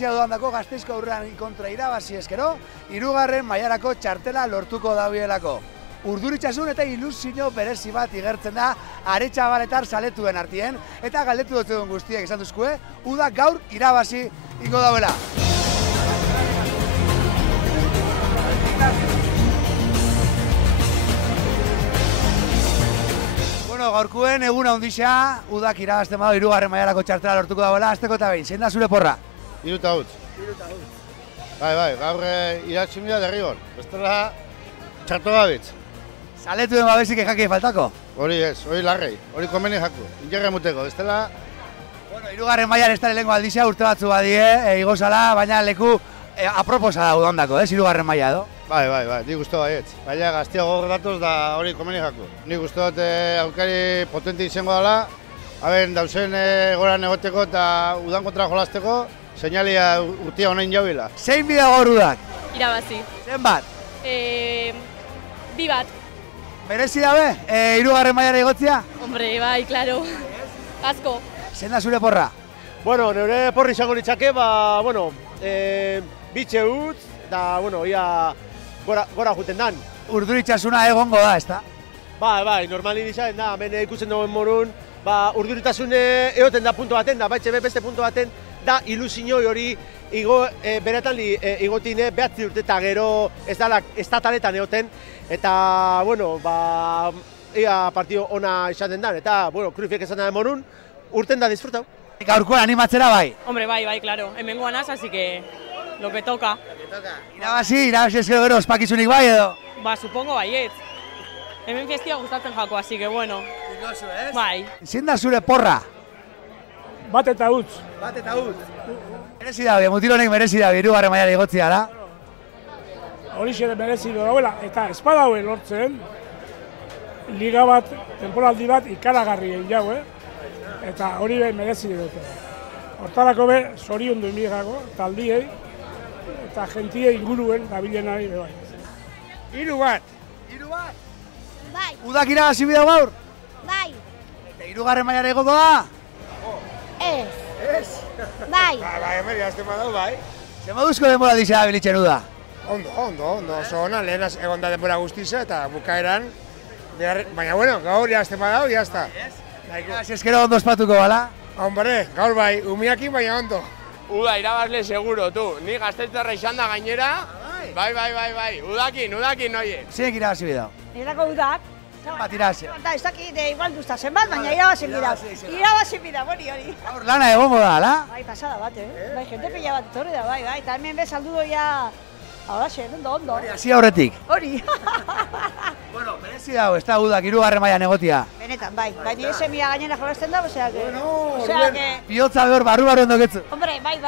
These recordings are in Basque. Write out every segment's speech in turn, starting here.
Gazteizia doandako Gasteizko aurrean kontra irabazi eskero, 3. mailarako txartela lortuko dabielako. Urduritzasun eta ilusio berezi bat igertzen da Aretxabaletar zaletuen artien, eta galdetu dut guztiek esan duzkue, uda gaur irabazi ingo dauela. Gaurkuen egun handixea, udak irabazten badu 3. mailarako txartela lortuko dauela, azteko eta behin, zein da zure porra? 3 Bai, gaur iratxin bida derrigor, bestela txarto gabitz. Zaletuen babesik jaki faltako? Hori ez, hori larrei, hori komeni jaku, ingerre muteko, bestela... Bueno, 3. mailar ez da lehenko aldizea urte batzu badie, igozala, baina leku aproposa da udandako, 3. maila edo? Bai, nik uste baietz. Baina gaztia gogor datoz da hori komeni jaku. Nik uste dut aurkari potente izango dela, haben dauzen goran egoteko eta udan kontra jolazteko, seinalia urtia honain jaubila. Zein bida gaur udak? Irabazi. Zen bat? 2 bat. Merezi dabe, 3. mailara igotzia? Hombre, bai, klaro. Asko. Zein da zure porra? Bueno, neure porri izango litzake, bitxe utz, eta, ia gora juten dan. Urduritasuna egongo da, ezta? Bai, normali dizaten da, hemen ikusten dagoen morun, urduritasune egoten da punto baten, da baitxe beste punto baten, da ilusioi hori beretan igotine behatzi urte eta gero ez tataletan egoten, eta, ia partio ona izaten dan, eta, Cruyffek esan da morun, urten da disfrutau. Gaurkoan animatzera bai? Hombre, bai, claro, hemen guanaz, así que lo que toca. Irabazi ezkero gero ospakizunik bai edo? Supongo baietz. Hemen festia gustatzen jako, así que bueno. Ikosu, ez? Bai. Zein da zure porra? Bat eta utz. Merezi dabe, mutil honek merezi dabe, 3. mailara igotzia da. Horixe merezi dauela, eta espadaue lortzen, liga bat, temporaldi bat ikaragarri egin jau, eta hori merezi dute. Hortarako zorion duen ligako, taldiei, eta jentie inguruen dabilenari bai. 3 bat? Bai. Udak irabazi bidau gaur? Bai. Eta 3. mailara igoko da? Ez. Bai. Hemen jazten badau, bai. Zer moduzko denbora dizea bilitzen uda? Ondo, oso ona, lehen egon da denbora guztiza eta bukaeran, baina gaur jazten badau, jazta. Ezkero ondo ospatuko bala? Hombre, gaur bai, umiakin baina ondo. Uda, irabazle seguro, tu. Ni Gasteiztarra izan da gainera. Bai. Udakin, oie. Zeinek irabazi bidau? Nirako udak. Bat irabazi. Ez dakit igual duzta zenbat, baina irabazi bidau. Irabazi bidau, hori. Gaur lana egongo da, ala? Bai, pasada bat, Bai, jente pila bat etorri da, bai. Eta hemen bezaldu doia... Ahora ondo. Hasi aurretik. Hori. Bueno, merezi dago, ez da udak 3. mailan egotia. Benetan, bai. Baina esemia gainera jolazten da, osea que... Bihotza behor barru ondo getzu. Hombre, bai.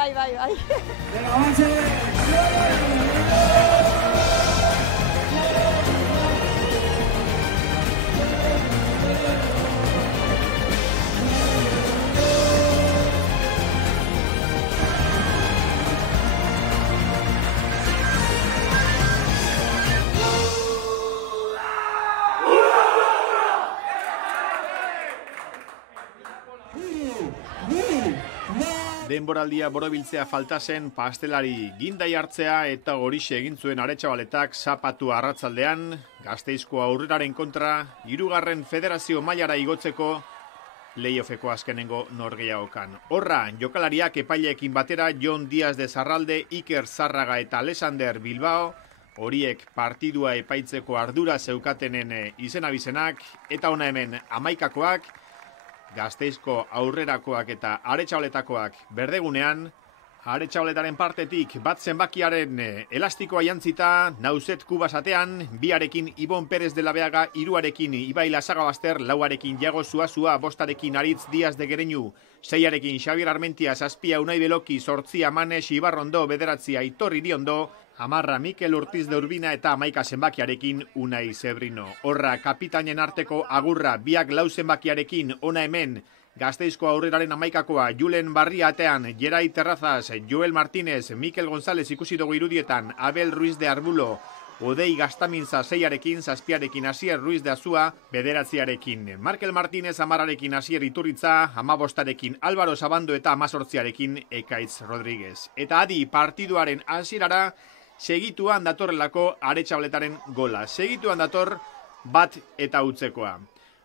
Denboraldia borobiltzea falta zen pastelari gindai hartzea eta horixe egin zuen Aretxabaletak zapatu arratzaldean, Gasteizko aurreraren kontra, 3. federazio mailara igotzeko playoffeko azkenengo norgehiagokan. Horra, jokalariak epaileekin batera Jon Diaz de Zarralde, Iker Zarraga eta Alexander Bilbao, horiek partidua epaitzeko ardura zeukatenen izen-abizenak, eta hona hemen 11koak, Gasteizko aurrerakoak eta Aretxabaletakoak berdegunean, Aretxabaletaren partetik bat zenbakiaren elastikoa jantzita, Nauzet Kubasatean, 2arekin Ibon Perez de la Beaga, 3arekin Ibai Lasagabaster, 4arekin Iago Zuazua, 5arekin Aritz Diaz de Gereñu, 6arekin Xabier Armentia, 7 Unai Beloki, 8 Manes Ibarrondo, 9 Aitor Iriondo, 10 Mikel Urtiz de Urbina eta 11 zenbakiarekin Unai Zebrino. Horra, kapitainen arteko agurra 2 zenbakiarekin ona hemen, Gasteizko aurreraren 11koa, Julen Barria atean, Gerai Terrazas, Joel Martínez, Mikel González ikusi dugu irudietan, Abel Ruiz de Arbulo, Odei Gaztamintza 6arekin, 7arekin Asier Ruiz de Azua, 9arekin. Markel Martínez 10arekin Asier Iturritza, 15arekin Álvaro Sabando eta 18arekin Ekaitz Rodríguez. Eta adi partiduaren hasierara segituan datorrelako Aretxabaletaren gola. Segituan dator bat eta utzekoa.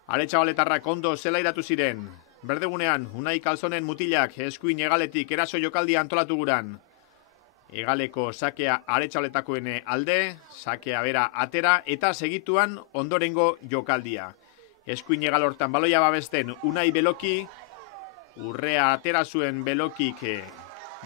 Aretxabaletarrak ondo zelairatu ziren. Berdegunean, Unai Kalzonen mutilak eskuin hegaletik eraso jokaldia antolatu guran. Hegaleko sakea Aretxabaletakoen alde, sakea bera atera eta segituan ondorengo jokaldia. Eskuin hegal hortan baloia babesten Unai Beloki, urrea atera zuen Belokik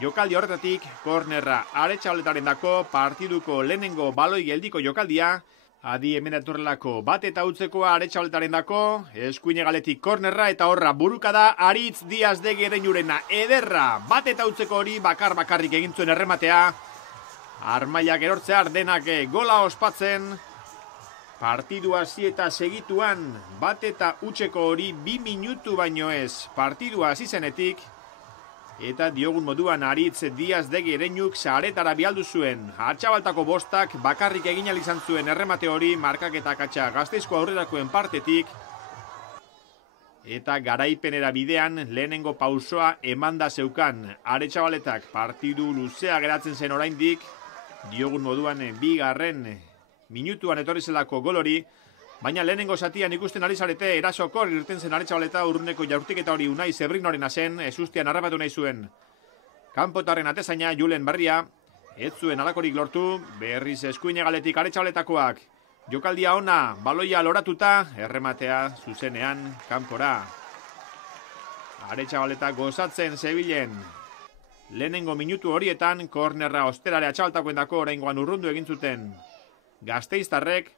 jokaldi horretatik, kornerra Aretxabaletaren dako partiduko lehenengo baloi geldiko jokaldia, adi hemen etorrelako bat eta utzekoa Aretxabaletaren dako, eskuin hegaletik kornerra eta horra burukada Aritz Diaz de Gereñurena ederra, bat eta utzeko hori bakarrik egin zuen errematea, armailak erortzear denak gola ospatzen, partidu hasi eta segituan bat eta utzeko hori 2 minutu baino ez, partidua hasi zenetik, eta diogun moduan Aritz Diaz de Gereñuk saretara bialdu zuen. Atxabaltako bostak bakarrik egin izan zuen erremate hori markaketak atxa Gasteizko aurrerakoen partetik. Eta garaipenera bidean lehenengo pausoa emanda zeukan. Aretxabaletak partidu luzea geratzen zen oraindik. Diogun moduan 2. minutuan etorri zelako gol hori. Baina lehenengo zatian ikusten ari zarete erasokor irten zen Aretxabaleta urruneko jaurtiketa hori Unai Zebrinoarena zen, ezustian harrapatu nahi zuen. Kanpotarren atezaina Julen Barria, ez zuen alakorik lortu, berriz eskuin hegaletik Aretxabaletakoak. Jokaldia ona, baloia loratuta, errematea zuzenean kanpora. Aretxabaleta gozatzen zebilen. Lehenengo minutu horietan, kornerra osterare Atxabaltakoendako oraingoan urrundu egin zuten. Gasteiztarrek,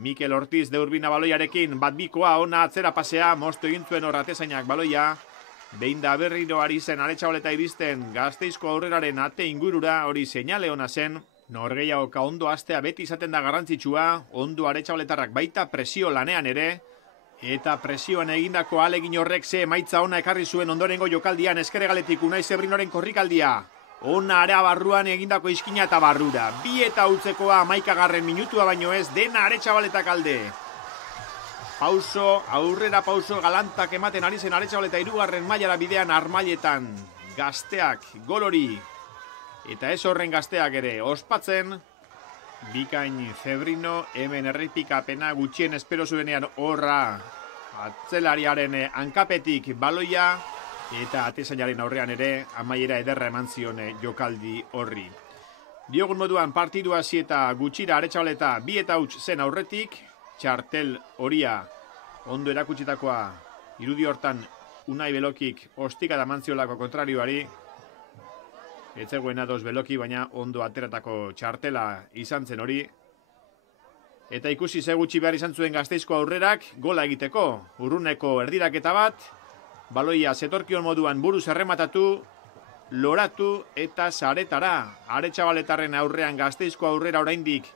Mikel Ortiz de Urbina baloiarekin bat bikoa ona atzera pasea, moztu egin zuen horratezainak baloia. Behin da berriro ari zen Aretxabaleta iristen Gasteizko aurreraren ate ingurura hori seinale ona zen. Norgehiagoka ondo astea beti izaten da garrantzitsua, ondo Aretxabaletarrak baita presio lanean ere. Eta presioan egindako alegin horrek ze emaitza ona ekarri zuen ondorengo jokaldian eskeregaletik Unai Zebrinoren korrikaldia. Ona area barruan egindako iskina eta barrura. 2 eta utzekoa 11. minutua baino ez dena Aretxabaletak alde. Pauso, aurrera pauso galantak ematen ari zen Aretxabaleta 3. mailara bidean armailetan. Gazteak, gol hori. Eta ez horren gazteak ere ospatzen. Bikain Zebrino hemen errepikapena gutxien espero zuenean horra. Atzelariaren hankapetik baloia. Eta atezainaren aurrean ere amaiera ederra eman zion jokaldi horri. Diogun moduan partidu hasi eta gutxira Aretxabaleta 2 eta huts zen aurretik, txartel horia ondo erakutsitakoa irudi hortan Unai Belokik ostika da mantziolako kontrarioari. Etzegoen ados Beloki baina ondo ateratako txartela izan zen hori. Eta ikusi ze gutxi behar izan zuen Gasteizko aurrerak gola egiteko. Urruneko erdiraketa bat. Baloia zetorkion moduan buruz errematatu, loratu eta saretara. Aretxabaletarren aurrean Gasteizko aurrera oraindik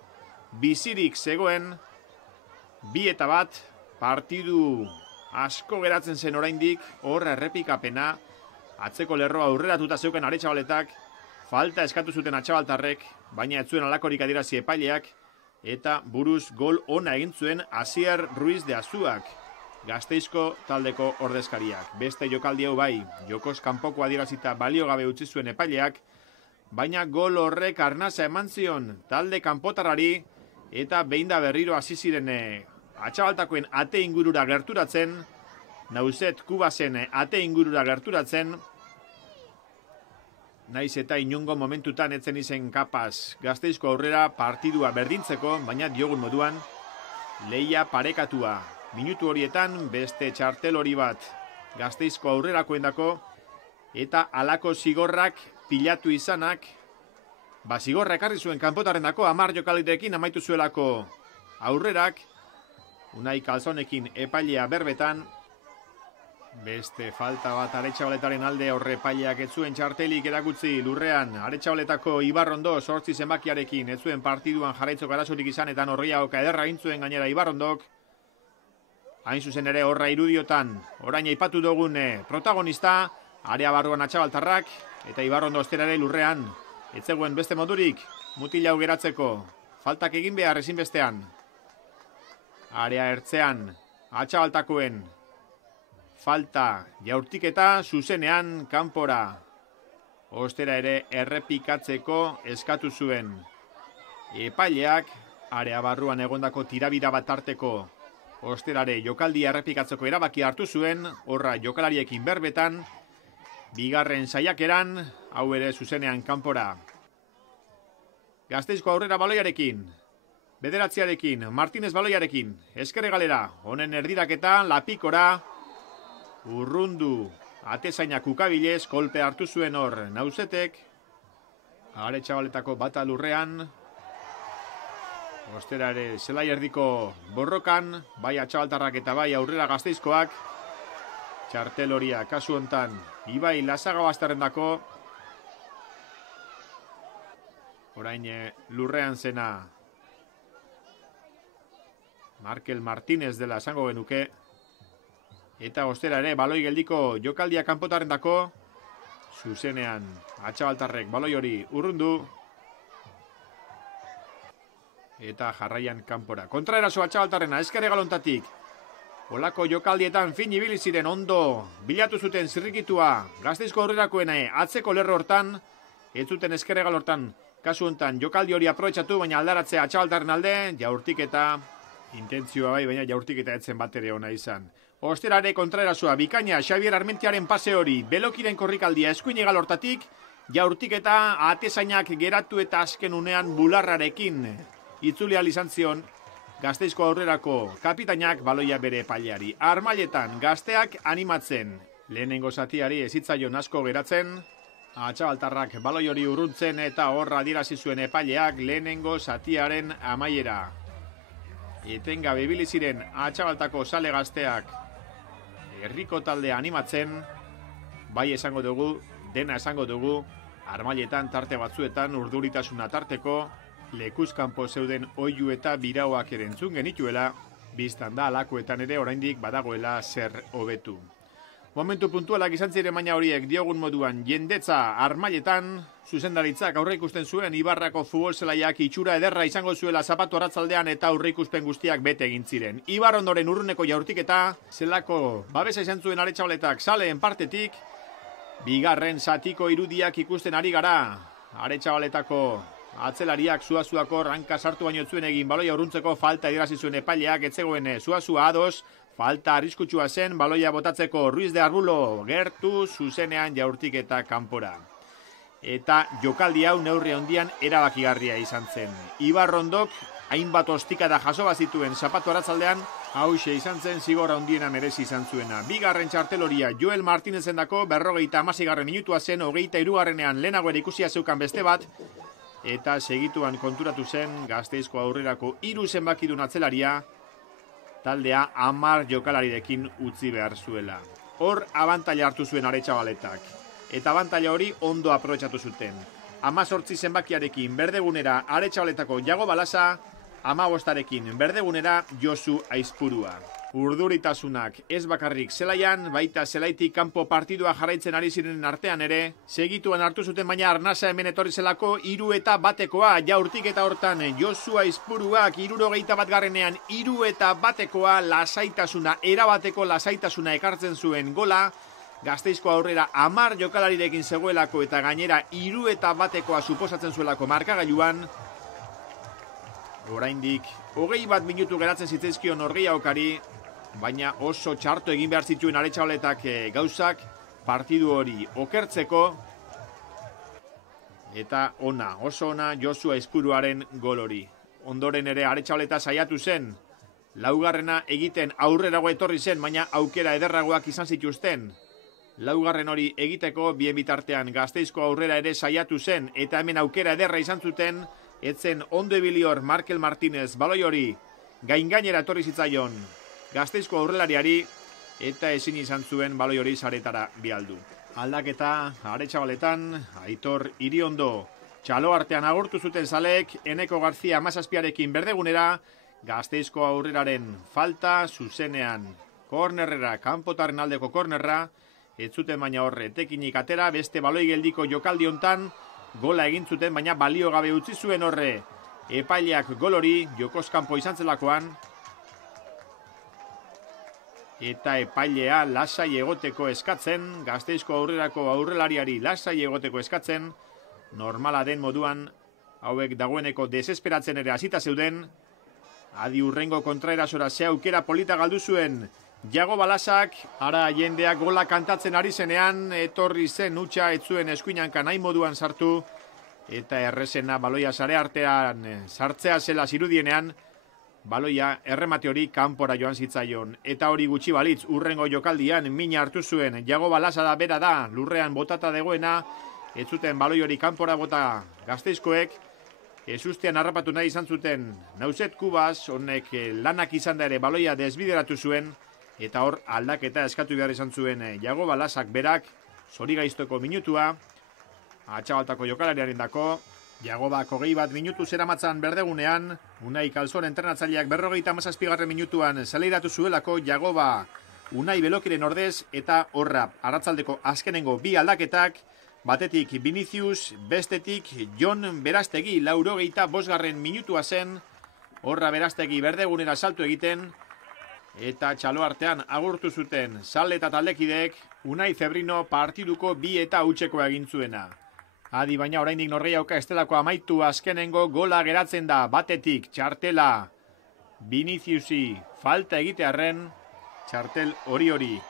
bizirik zegoen, 2 eta 1, partidu asko geratzen zen oraindik, hor errepikapena, atzeko lerroa aurreratuta zeuken Aretxabaletak, falta eskatu zuten Atxabaltarrek, baina ez zuen alakorik adierazi epaileak, eta buruz gol ona egin zuen Asier Ruiz de Azuak. Gasteizko taldeko ordezkariak. Beste jokaldi hau bai, jokoz kanpoko adierazita balio gabe utzi zuen epaileak, baina gol horrek arnasa eman zion talde kanpotarrari eta behin da berriro hasi ziren Atxabaltakoen ate ingurura gerturatzen, Nauzet Kubasen ate ingurura gerturatzen, naiz eta inungo momentutan etzen izen kapaz Gasteizko aurrera partidua berdintzeko, baina diogun moduan lehia parekatua. Minutu horietan beste txartel hori bat Gasteizko aurrerakoendako eta halako zigorrak pilatu izanak, zigorra ekarri zuen kanpotarrendako 10 jokaldirekin amaitu zuelako aurrerak, Unai Kalzonekin epailea berbetan, beste falta bat Aretxabaletaren alde horre epaileak ez zuen txartelik erakutzi lurrean, Aretxabaletako Ibarrondo 8 zenbakiarekin ez zuen partiduan jarraitzok arazorik izan eta norgehiagoka ederra egin zuen gainera Ibarrondok. Hain zuzen ere horra irudiotan, orain aipatu dugun protagonista, area barruan Atxabaltarrak eta Ibarrondo osterare lurrean. Ez zegoen beste modurik, mutil hau geratzeko. faltak egin behar ezinbestean. Area ertzean, Atxabaltakoen falta jaurtiketa zuzenean kanpora. Ostera ere errepikatzeko eskatu zuen. Epaileak, area barruan egondako tirabira bat tarteko osterare jokaldia errepikatzeko erabaki hartu zuen, horra jokalariekin berbetan, bigarren saiakeran, hau ere zuzenean kanpora. Gasteizko aurrera baloiarekin, bederatziarekin, Martinez baloiarekin, eskerre galera, honen erdiraketa, lapikora, urrundu, atezainak ukabilez, kolpe hartu zuen hor, Nausetek, Aretxabaletako bata lurrean, ostera ere zelai erdiko borrokan, bai atxabaltarrak eta bai aurrera Gasteizkoak, txartel horia kasu hontan, Ibai Lasagabazterrendako, orain lurrean zena Markel Martinez dela esango genuke, eta ostera ere baloi geldiko jokaldia kanpotarrendako, zuzenean atxabaltarrek baloi hori urrundu, eta jarraian kanpora. Kontraeraso atxabaltarrena, eskere galontatik, olako jokaldietan fin ibili ziren ondo, bilatu zuten zirrikitua, Gasteizko aurrerakoena atzeko lerro hortan, ez zuten eskere galortan, kasu hontan jokaldi hori aprobetxatu, baina aldaratzea atxabaltarren alde, jaurtik eta intentzioa bai, baina jaurtik eta etzen bat ere ona izan. Osterare kontraerasoa, bikaina Xavier Armentiaren pase hori, belokiren korrikaldia eskuin egal hortatik, jaurtik eta atezainak geratu eta azken unean bularrarekin itzuli izan zion Gasteizko aurrerako kapitainak baloia bere epaileari. Armailetan gazteak animatzen, lehenengo zatiari ezitzaion asko geratzen, atxabaltarrak baloi hori urruntzen eta horra adierazi zuen epaileak lehenengo zatiaren amaiera. Etengabe ibili ziren Atxabaltako zale gazteak herriko taldea animatzen, bai esango dugu, dena esango dugu, armailetan tarte batzuetan urduritasuna tarteko, lekuzkanpo zeuden oihu eta birauak ere entzun genituela, biztan da alakoetan ere oraindik badagoela zer hobetu. Momentu puntualak izan ziren baina horiek diogun moduan jendetza armailetan, zuzendaritzak aurre ikusten zuen Ibarrako futbol zelaiak itxura ederra izango zuela zapatu arratzaldean eta aurre ikusten guztiak bete egin ziren. Ibar ondoren urruneko jaurtiketa, zelako babesa izan zuen Aretxabaletak zaleen partetik, bigarren zatiko irudiak ikusten ari gara. Aretxabaletako atzelariak Zuazuako ranka sartu baino zuen egin baloia urruntzeko falta adierazi zuen epaileak etzegoen Zuazua ados, falta arriskutsua zen baloia botatzeko Ruiz de Arbulo gertu zuzenean jaurtik eta kanpora. Eta jokaldi hau neurri handian erabakigarria izan zen. Ibarrondok hainbat ostikada jaso bazituen zapatu aratzaldean, hauxe izan zen zigor handiena merezi izan zuena. Bigarren txarteloria Joel Martinezen dako 56. minutua zen, 23. lehenago ere ikusia zeukan beste bat, eta segituan konturatu zen Gasteizko aurrerako 3 zenbakidun atzelaria, taldea 10 jokalarirekin utzi behar zuela. Hor abantaila hartu zuen Aretxabaletak. Eta abantaila hori ondo aprobetxatu zuten. 18 zenbakiarekin berdegunera Aretxabaletako Jago Balasa, 15arekin berdegunera Josu Aizpurua. Urduritasunak ez bakarrik zelaian, baita zelaitik kanpo partidua jarraitzen ari ziren artean ere, segituan hartu zuten baina arnasa hemen etorri zelako 3-1 jaurtik eta hortan Josu Aizpuruak 71. 3-1 lasaitasuna, erabateko lasaitasuna ekartzen zuen gola, Gasteizko aurrera 10 jokalarirekin zegoelako eta gainera 3-1 suposatzen zuelako markagailuan, oraindik 21 minutu geratzen zitzaizkion Norgehiagokari, baina oso txarto egin behar zituen Aretxabaletak gauzak partidu hori okertzeko, eta oso ona Josu Aizpuruaren gol hori. Ondoren ere Aretxabaleta saiatu zen, laugarrena egiten aurrerago etorri zen, baina aukera ederragoak izan zituzten. Laugarren hori egiteko bien bitartean Gasteizko aurrera ere saiatu zen, eta hemen aukera ederra izan zuten, etzen ondo ibili hor Markel Martinez baloi hori gaingainera etorri zitzaion Gasteizko aurrelariari, eta ezin izan zuen baloi hori saretara bialdu. Aldaketa Aretxabaletan, Aitor Iriondo txalo artean agortu zuten zalek, Eneko Garzia 17arekin berdegunera, Gasteizko aurreraren falta zuzenean kornerrera, kanpotarren aldeko kornerra, ez zuten baina horre tekinik atera, beste baloi geldiko jokaldi hontan gola egin zuten, baina balio gabe utzi zuen horre epaileak gol hori jokoz kanpo izan zelakoan, eta epailea lasai egoteko eskatzen, Gasteizko aurrerako aurrelariari lasai egoteko eskatzen, normala den moduan, hauek dagoeneko desesperatzen ere hasita zeuden, adi urrengo kontraerasora ze aukera polita galdu zuen Jago Balasak, ara jendeak gola kantatzen ari zenean, etorri zen utxa etzuen eskuinanka nahi moduan sartu, eta errezena baloia sare artean sartzea zela zirudienean, baloia erremate hori kanpora joan zitzaion. Eta hori gutxi balitz urrengo jokaldian mina hartu zuen, Jago Balasa da bera da, lurrean botata dagoena, ez zuten baloi hori kanpora bota Gasteizkoek, ezustean harrapatu nahi izan zuten Nauzet Kubas, honek lanak izan da ere baloia desbideratu zuen, eta hor aldaketa eskatu behar izan zuen Jago Balasak berak, zorigaiztoko minutua, Atxabaltako jokalariaren dako, Jagobak 21 minutu zeramatzan berdegunean, Unai Kalzon entrenatzaileak 57. minutuan zaleiratu zuelako Jagoba Unai Belokiren ordez, eta horra arratzaldeko azkenengo bi aldaketak, batetik Vinicius, bestetik Jon Berastegi 85. minutua zen, horra Berastegi berdegunera saltu egiten, eta txalo artean agurtu zuten Zale eta taldekideek Unai Zebrino partiduko 2 eta hutsekoa egin zuena. Adi baina oraindik norreiauka estelako amaitu azkenengo gola geratzen da batetik txartela Viniciusi falta egitearren, txartel hori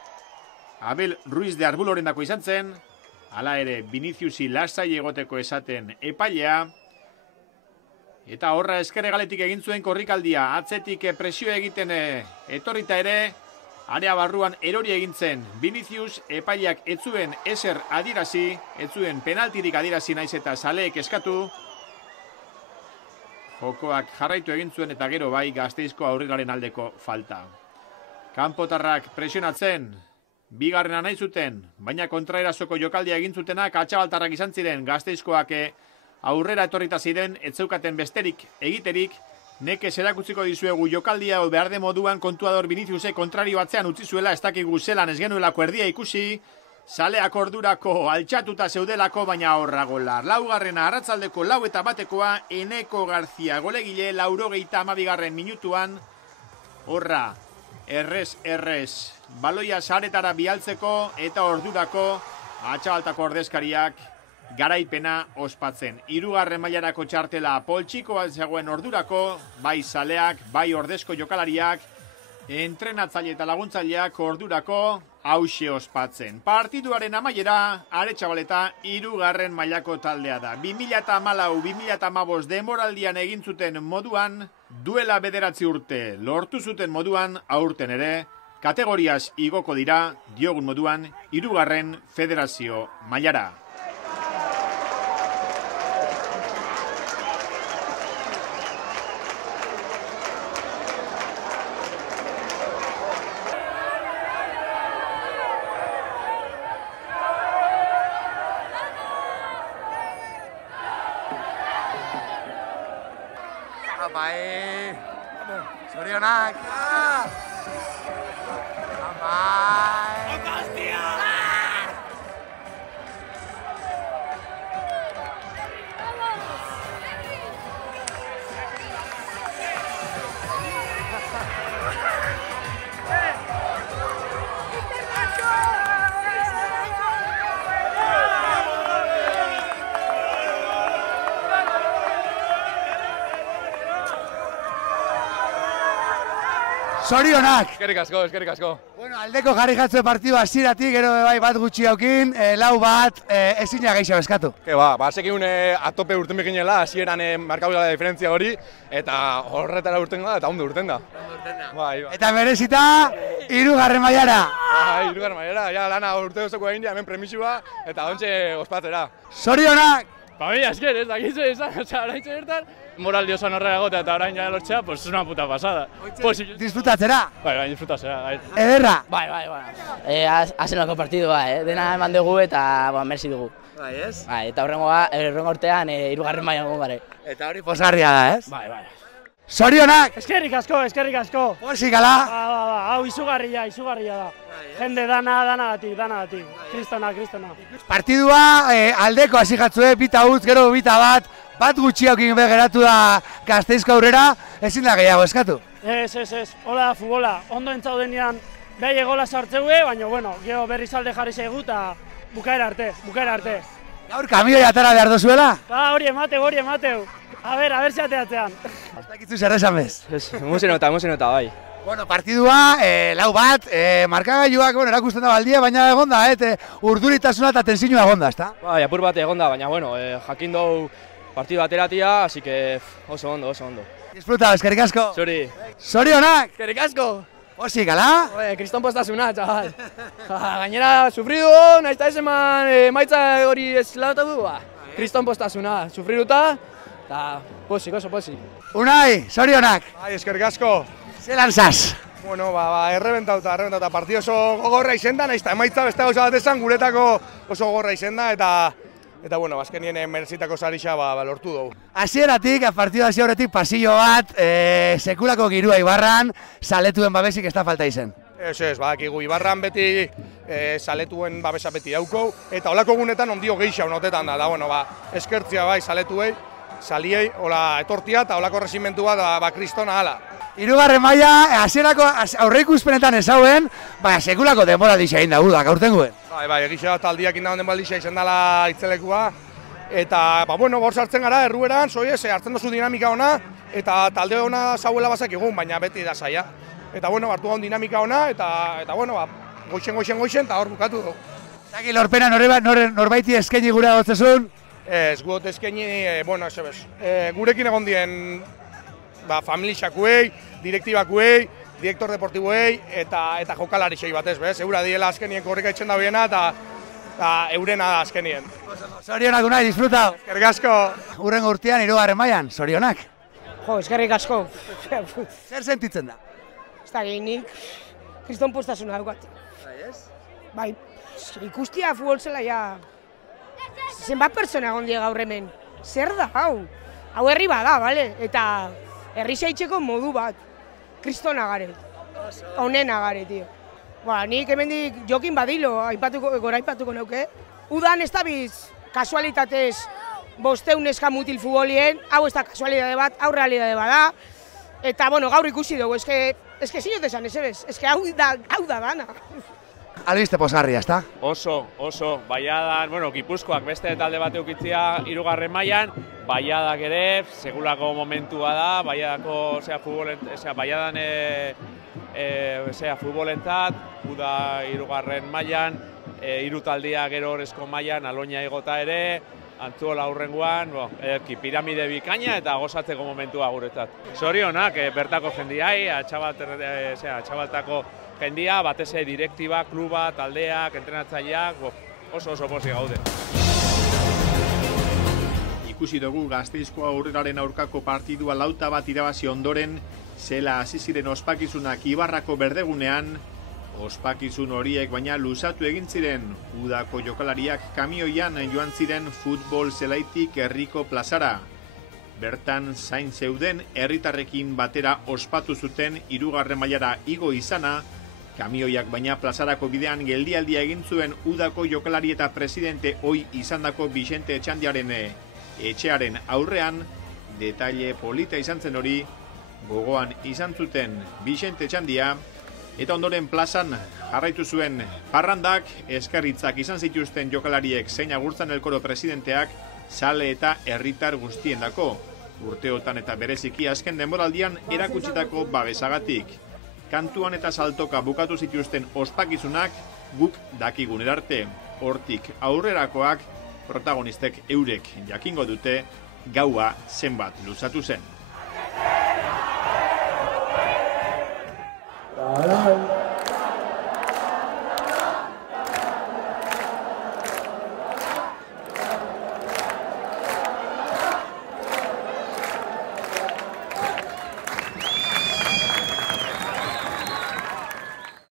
Abel Ruiz de Arbuloren dako izan zen, hala ere Viniciusi lasai egoteko esaten epailea, eta horra eskere galetik egin zuen korrikaldia, atzetik presio egiten etorrita ere, area barruan erori egin zen Vinicius, epaileak ez zuen ezer adirazi, ez zuen penaltirik adirazi naiz eta Zaleek eskatu, jokoak jarraitu egin zuen eta gero bai Gasteizko aurreraren aldeko falta. Kanpotarrak presionatzen, bigarrena nahi zuten, baina kontraerasoko jokaldia egin zutenak Atxabaltarrak izan ziren, Gasteizkoak aurrera etorrita ziren, ez zeukaten besterik egiterik, nekez erakutziko dizuegu jokaldia behar de moduan kontuador Viniciuse kontrario batzean utzi zuela, ez dakigu zelan ez genuelako erdia ikusi, Zaleak ordurako altxatuta zeudelako, baina horra gola. Laugarrena arratzaldeko 4-1 Eneko Garzia golegile 82. minutuan, horra errez baloia saretara bialtzeko eta ordurako Atxabaltako ordezkariak garaipena ospatzen. 3. mailarako txartela poltsikoa zegoen ordurako, bai Zaleak, bai ordezko jokalariak, entrenatzaile eta laguntzaileak ordurako hause ospatzen. Partiduaren amaiera, Aretxabaleta 3. mailako taldea da. 2014-2015 denboraldian egin zuten moduan, duela 9 urte lortu zuten moduan, aurten ere, kategoriaz igoko dira, diogun moduan, 3. federazio mailara. Bai, zorionak! Zorionak! Eskerrik asko. Bueno, aldeko jarri jatzue partidu hasieratik, gero bai bat gutxi aukin, 4-1, ezina gehiago eskatu. Sekin atope urten beginela, hasieran markaula diferentzia hori, eta horretara urten da, eta ondo urten da. Eta merezita, 3. mailara. 3. mailara, ja lana urte osoko egin hemen premisua, eta ontxe ospatzera. Zorionak! Esker, ez dakizu izan, oraintxe bertan, moral diosan horrela egotea eta orain ja lortzea, pues es una puta pasada. Disfrutatzera? Bai, disfrutatzera. Ederra? Bai. Azenolako partidua, dena eman dugu eta merezi dugu. Bai, ez? Bai, eta horrengo urtean 3. mailan egongo gare. Eta hori pozgarria da, ez? Bai. Zorionak! Eskerrik asko. Posikala! Hau izugarria da. Jende danagatik. Kristona. Partidua aldeko hasi jatzue, 2-1, gero 2-1, Bat gutxiagokin geratu da Gasteizko Aurrera, ezin da gehiago eskatu. Ez, hola da futbola, ondo entzaudenean behi gola sartzeue, baina, bueno, gero berriz alde jarri zaigu eta bukaera arte. Gaur kamioi atara behar dozuela? Hori emateu. A ber zeateatzean. Ez dakitzu zer esan bez? Emozionota, bai. Bueno, partidua, 4-bat, markagailuak erakusten da baldia, baina egonda, urduritasuna eta tensioa egonda, ezta? Bai, apur bat egonda, baina, bueno, jakin dugu partidu ateratia, así que oso ondo. Disfruta, eskerrik asko. Zuri. Zorionak! Eskerrik asko! Posik, ala? Kriston postasuna, txabal. Gainera, sufridu, nahiz eta ez eman maitza hori ez lauta du, kriston postasuna, sufriduta, eta oso posik. Unai, zorionak! Bai, eskerrik asko. Zelan zaz? Bueno, errebentauta, partido oso gogorra izen da, nahiz eta emaitza beste gauza bat esan, guretako oso gogorra izen da, eta bueno, azkenien merezitako sarixa lortu dugu. Hasieratik, partidu hasieratik pasillo bat, sekulako girua Ibarran, zaletuen babesik ez da falta izen. Ez, badakigu Ibarran beti zaletuen babesa beti dauko, eta holako gunetan ondio geixa honotetan da, bueno, eskertzia bai zaletuei, saliei, hola etortia eta holako resimentu bat kristona hala. Hirugarren maila, hasierako aurreikuspenetan ez hauen, sekulako denboraldia egin da udak aurtenguen. Bai, egisa taldiak indagoen denboraldia izan dela itzelekua, eta, bueno, hor sartzen gara, errueran, hartzen dozu dinamika ona, eta talde ona zauela bazak egun, baina beti da zaila. Eta, bueno, hartu gaun dinamika ona, eta, bueno, goixen, eta hor bukatu dugu. Zaki lorpena norbaiti eskaini gure agotzezun? Ez, guot eskaini, bueno, ez ebez. Gurekin egon dien familixakuei, direktibakuei, direktor deportiboei eta jokalari sei batez, bez? Eura diela azkenien korrika itxen da biena eta eurena da azkenien. Zorionak unai, disfruta! Eskerrik asko! Urrengo urtean, 3. mailan, zorionak! Jo, eskerrik asko! Zer sentitzen da? Ez da nik kriston postasuna daukat. Bai, ikustia futbol zela ja... Zenbat pertsona egon die gaur hemen. Zer da, hau? Hau herri bada, bale? Eta herri seitzeko modu bat. Kristona gare. Honena gare, tio. Nik hemendik jokin badilo, gora aipatuko nauke. Udan ez dabiz kasualitatez 500 neska mutil futbolien, hau ez da kasualitate bat, hau realidade bada. Eta, bueno, gaur ikusi dugu, eske zinot esan, ez ebez, eske hau da dana. Albiste posgarria, ezta? Oso, Baiadan, bueno, Gipuzkoak beste talde bat eukitzia 3. mailan, Baiadak ere, segulako momentua da, Baiadako, Baiadan, futbolentzat, uda 3. mailan, 3 taldia gero horrezko mailan, Aloña igota ere, Antzuola hurrengoan, piramide bikaina eta gozatzeko momentua guretzat. Zorionak, bertako jendiai, atxabaltako jendia, batez direktiba, kluba, taldeak, entrenatzaileak, oso pozik gaude. Ikusi dugu Gasteizko Aurreraren aurkako partidua 4-bat irabazi ondoren, zela hasi ziren ospakizunak Ibarrako berdegunean, ospakizun horiek baina luzatu egin ziren, udako jokalariak kamioian joan ziren futbol zelaitik herriko plazara. Bertan zain zeuden herritarrekin batera ospatu zuten 3. mailara igo izana, kamioiak baina plazarako bidean geldialdia egin zuen udako jokalari eta presidente ohi izandako Bixente Etxandiaren etxearen aurrean, detaile polita izan zen hori, gogoan izan zuten Bixente Etxandia, eta ondoren plazan jarraitu zuen parrandak, eskerritzak izan zituzten jokalariek zein Agurtzan Elkoro presidenteak, sale eta herritar guztiendako, urteotan eta bereziki azken denboraldian erakutsitako babesagatik. Kantuan eta saltoka bukatu zituzten ospakizunak guk dakigun arte. Hortik aurrerakoak protagonistek eurek jakingo dute gaua zenbat luzatu zen.